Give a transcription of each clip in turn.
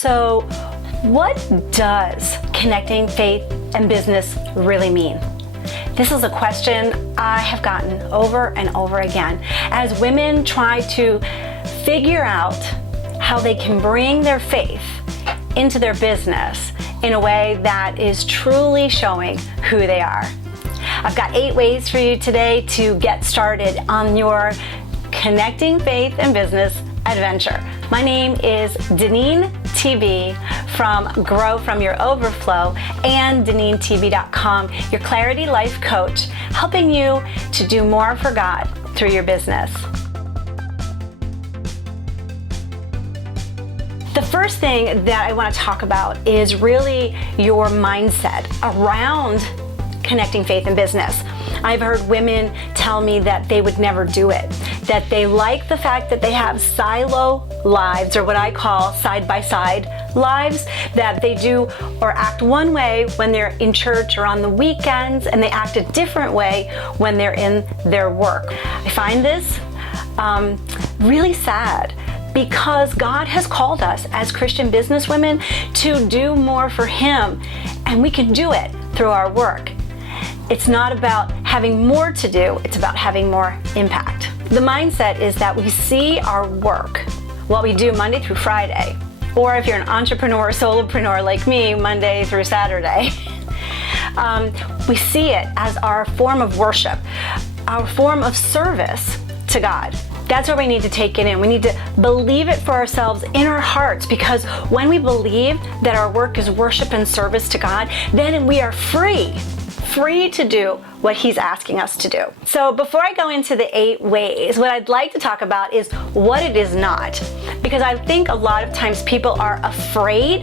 So, what does connecting faith and business really mean? This is a question I have gotten over and over again as women try to figure out how they can bring their faith into their business in a way that is truly showing who they are. I've got 8 ways for you today to get started on your connecting faith and business adventure. My name is DeneenTB from Grow From Your Overflow and DeneenTB.com, your clarity life coach, helping you to do more for God through your business. The first thing that I want to talk about is really your mindset around connecting faith and business. I've heard women tell me that they would never do it, that they like the fact that they have silo lives, or what I call side-by-side lives, that they do or act one way when they're in church or on the weekends, and they act a different way when they're in their work. I find this really sad, because God has called us as Christian businesswomen to do more for Him, and we can do it through our work. It's not about having more to do, it's about having more impact. The mindset is that we see our work, what we do Monday through Friday, or if you're an entrepreneur or solopreneur like me, Monday through Saturday, we see it as our form of worship, our form of service to God. That's where we need to take it in. We need to believe it for ourselves in our hearts, because when we believe that our work is worship and service to God, then we are free to do what He's asking us to do. So before I go into the 8 ways, what I'd like to talk about is what it is not. Because I think a lot of times people are afraid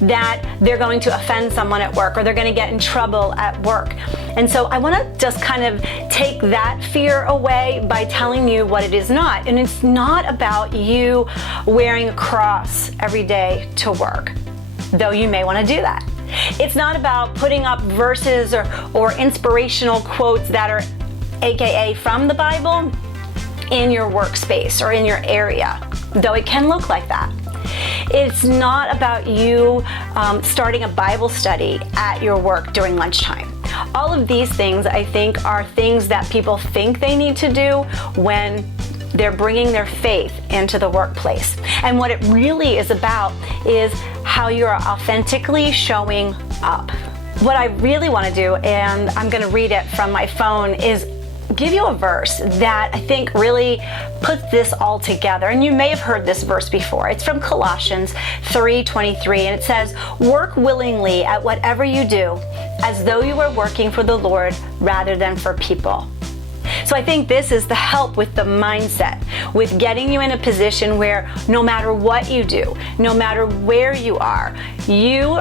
that they're going to offend someone at work, or they're going to get in trouble at work. And so I want to just kind of take that fear away by telling you what it is not. And it's not about you wearing a cross every day to work, though you may want to do that. It's not about putting up verses or inspirational quotes that are AKA from the Bible in your workspace or in your area, though it can look like that. It's not about you starting a Bible study at your work during lunchtime. All of these things, I think, are things that people think they need to do when they're bringing their faith into the workplace. And what it really is about is how you're authentically showing up. What I really want to do, and I'm going to read it from my phone, is give you a verse that I think really puts this all together. And you may have heard this verse before. It's from Colossians 3:23, and it says, "Work willingly at whatever you do, as though you were working for the Lord rather than for people." So I think this is the help with the mindset, with getting you in a position where no matter what you do, no matter where you are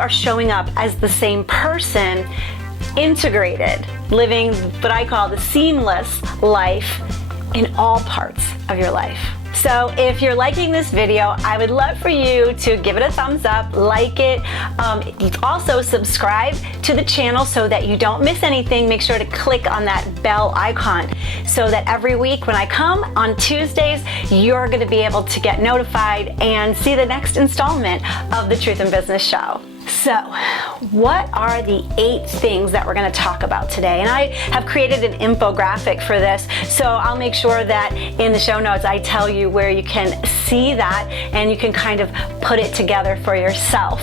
showing up as the same person, integrated, living what I call the seamless life in all parts of your life. So if you're liking this video, I would love for you to give it a thumbs up, like it. Also subscribe to the channel so that you don't miss anything. Make sure to click on that bell icon so that every week when I come on Tuesdays, you're going to be able to get notified and see the next installment of the Truth in Business Show. So, what are the 8 things that we're going to talk about today? And I have created an infographic for this, so I'll make sure that in the show notes I tell you where you can see that and you can kind of put it together for yourself.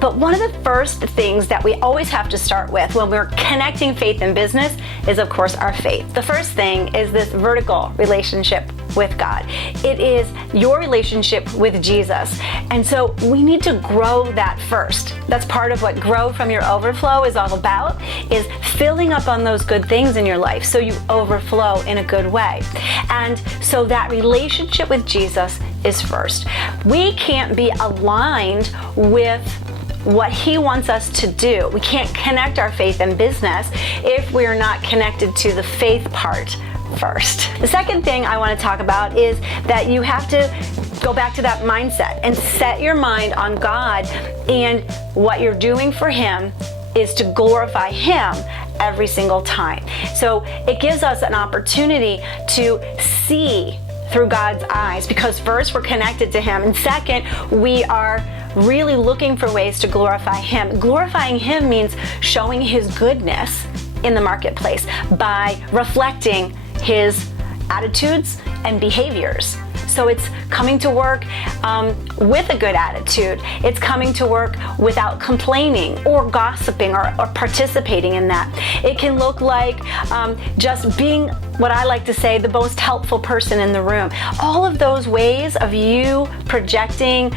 But one of the first things that we always have to start with when we're connecting faith and business is, of course, our faith. The first thing is this vertical relationship with God. It is your relationship with Jesus. And so we need to grow that first. That's part of what Grow From Your Overflow is all about, is filling up on those good things in your life so you overflow in a good way. And so that relationship with Jesus is first. We can't be aligned with what He wants us to do. We can't connect our faith and business if we're not connected to the faith part first. The second thing I want to talk about is that you have to go back to that mindset and set your mind on God, and what you're doing for Him is to glorify Him every single time. So it gives us an opportunity to see through God's eyes, because first, we're connected to Him, and second, we are really looking for ways to glorify Him. Glorifying Him means showing His goodness in the marketplace by reflecting His attitudes and behaviors. So it's coming to work with a good attitude. It's coming to work without complaining or gossiping or participating in that. It can look like just being, what I like to say, the most helpful person in the room. All of those ways of you projecting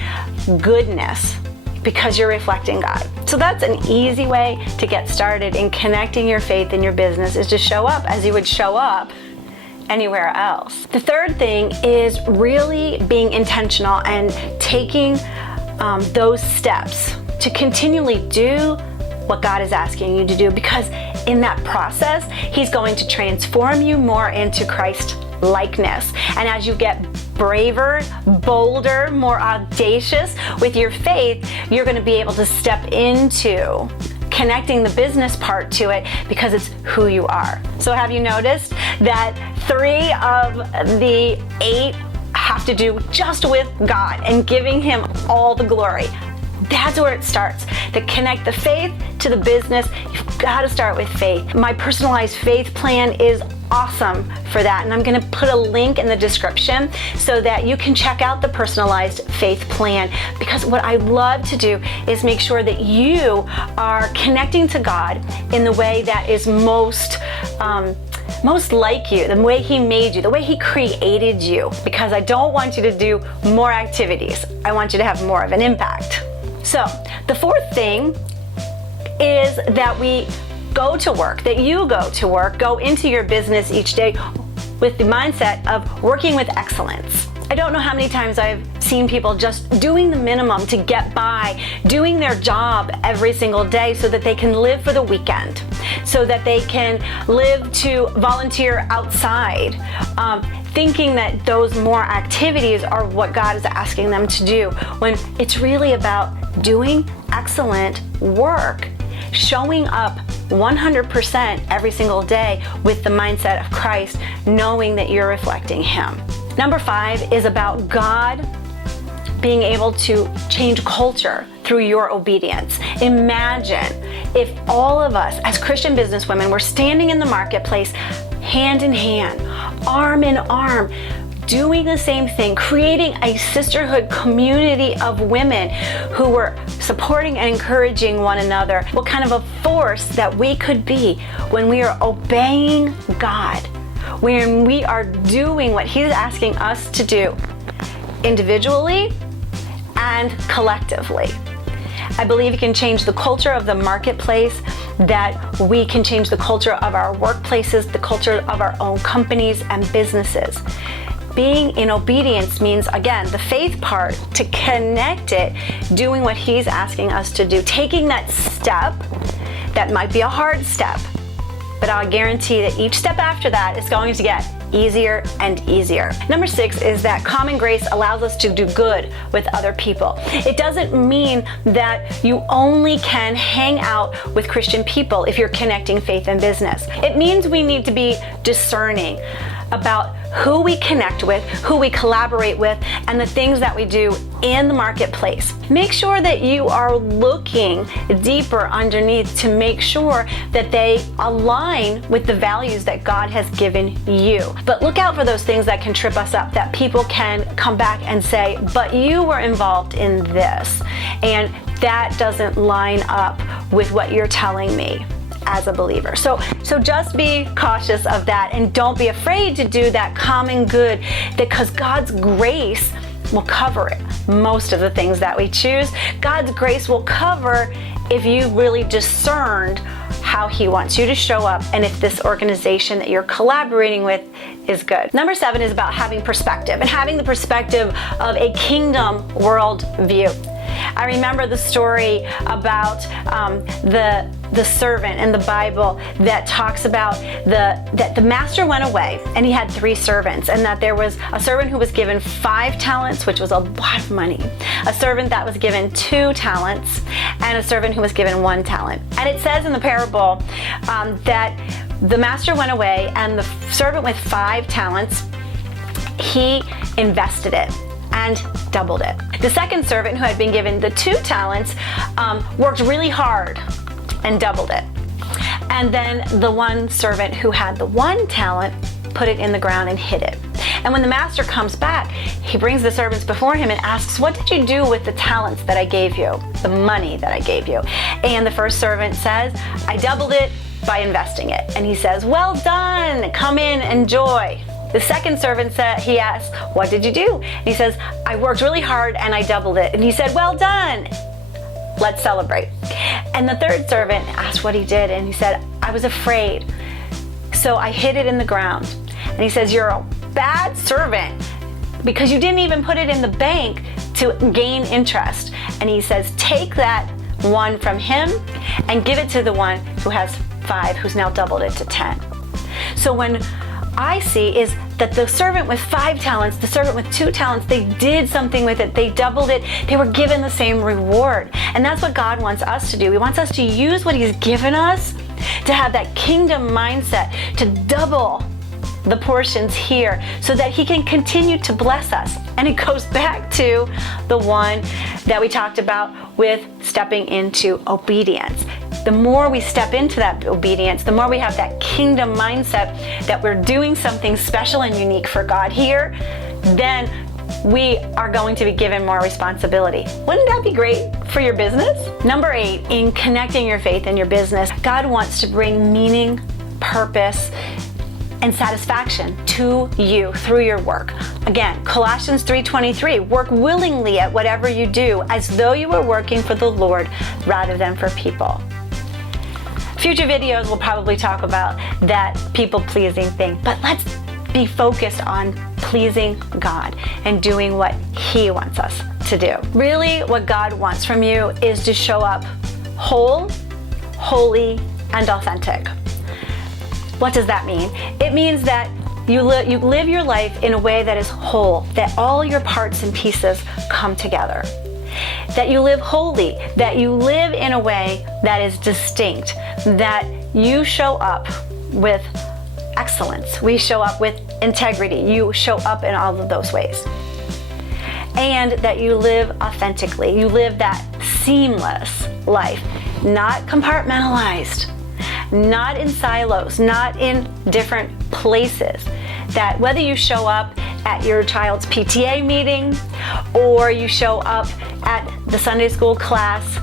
goodness because you're reflecting God. So that's an easy way to get started in connecting your faith in your business, is to show up as you would show up anywhere else. The third thing is really being intentional and taking those steps to continually do what God is asking you to do, because in that process, He's going to transform you more into Christ likeness. And as you get braver, bolder, more audacious with your faith, you're going to be able to step into connecting the business part to it because it's who you are. So have you noticed that 3 of the 8 have to do just with God and giving Him all the glory? That's where it starts. To connect the faith to the business, you've got to start with faith. My personalized faith plan is awesome for that, and I'm going to put a link in the description so that you can check out the personalized faith plan, because what I love to do is make sure that you are connecting to God in the way that is most like you, the way He made you, the way He created you, because I don't want you to do more activities. I want you to have more of an impact. So the fourth thing is that we go to work, that you go to work, go into your business each day with the mindset of working with excellence. I don't know how many times I've seen people just doing the minimum to get by, doing their job every single day so that they can live for the weekend, so that they can live to volunteer outside, thinking that those more activities are what God is asking them to do, when it's really about doing excellent work, showing up 100% every single day with the mindset of Christ, knowing that you're reflecting Him. Number 5 is about God being able to change culture through your obedience. Imagine if all of us as Christian businesswomen were standing in the marketplace, hand in hand, arm in arm, doing the same thing, creating a sisterhood community of women who were supporting and encouraging one another. What kind of a force that we could be when we are obeying God, when we are doing what He's asking us to do, individually and collectively. I believe it can change the culture of the marketplace, that we can change the culture of our workplaces, the culture of our own companies and businesses. Being in obedience means, again, the faith part, to connect it, doing what He's asking us to do, taking that step that might be a hard step, but I'll guarantee that each step after that is going to get easier and easier. Number 6 is that common grace allows us to do good with other people. It doesn't mean that you only can hang out with Christian people if you're connecting faith and business. It means we need to be discerning about who we connect with, who we collaborate with, and the things that we do in the marketplace. Make sure that you are looking deeper underneath to make sure that they align with the values that God has given you. But look out for those things that can trip us up, that people can come back and say, but you were involved in this, and that doesn't line up with what you're telling me as a believer. So just be cautious of that, and don't be afraid to do that common good, because God's grace will cover it. Most of the things that we choose, God's grace will cover if you really discerned how He wants you to show up, and if this organization that you're collaborating with is good. Number 7 is about having perspective, and having the perspective of a kingdom world view. I remember the story about the servant in the Bible that talks about that the master went away and he had 3 servants, and that there was a servant who was given 5 talents, which was a lot of money, a servant that was given 2 talents, and a servant who was given 1 talent. And it says in the parable that the master went away, and the servant with 5 talents, he invested it. And and doubled it. The second servant, who had been given the 2 talents, worked really hard and doubled it. And then the one servant who had the 1 talent put it in the ground and hid it. And when the master comes back, he brings the servants before him and asks, "What did you do with the talents that I gave you, the money that I gave you?" And the first servant says, "I doubled it by investing it." And he says, "Well done, come in, enjoy." The second servant he asks, "What did you do?" And he says, "I worked really hard and I doubled it." And he said, "Well done, let's celebrate." And the third servant asked what he did, and he said, "I was afraid, so I hid it in the ground." And he says, "You're a bad servant because you didn't even put it in the bank to gain interest." And he says, "Take that 1 from him and give it to the one who has 5, who's now doubled it to 10. So when I see is that the servant with 5 talents, the servant with 2 talents, they did something with it. They doubled it. They were given the same reward. And that's what God wants us to do. He wants us to use what He's given us to have that kingdom mindset, to double the portions here so that He can continue to bless us. And it goes back to the one that we talked about with stepping into obedience. The more we step into that obedience, the more we have that kingdom mindset that we're doing something special and unique for God here, then we are going to be given more responsibility. Wouldn't that be great for your business? Number 8, in connecting your faith and your business, God wants to bring meaning, purpose, and satisfaction to you through your work. Again, Colossians 3:23, work willingly at whatever you do as though you were working for the Lord rather than for people. Future videos will probably talk about that people-pleasing thing, but let's be focused on pleasing God and doing what He wants us to do. Really, what God wants from you is to show up whole, holy, and authentic. What does that mean? It means that you live your life in a way that is whole, that all your parts and pieces come together. That you live holy, that you live in a way that is distinct, that you show up with excellence. We show up with integrity. You show up in all of those ways. And that you live authentically. You live that seamless life, not compartmentalized, not in silos, not in different places. That whether you show up at your child's PTA meeting, or you show up at the Sunday school class,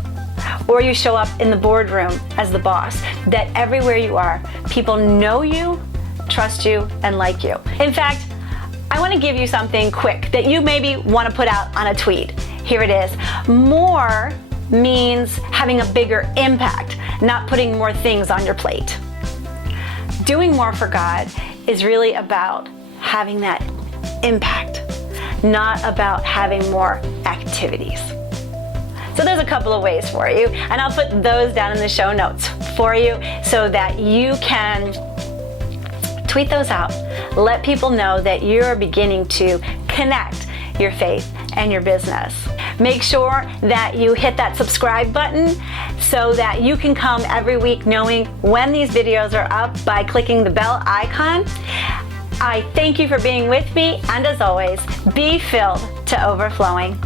or you show up in the boardroom as the boss, that everywhere you are, people know you, trust you, and like you. In fact, I want to give you something quick that you maybe want to put out on a tweet. Here it is. More means having a bigger impact, not putting more things on your plate. Doing more for God is really about having that impact, not about having more activities. So there's a couple of ways for you, and I'll put those down in the show notes for you so that you can tweet those out. Let people know that you're beginning to connect your faith and your business. Make sure that you hit that subscribe button so that you can come every week knowing when these videos are up by clicking the bell icon. I thank you for being with me, and as always, be filled to overflowing.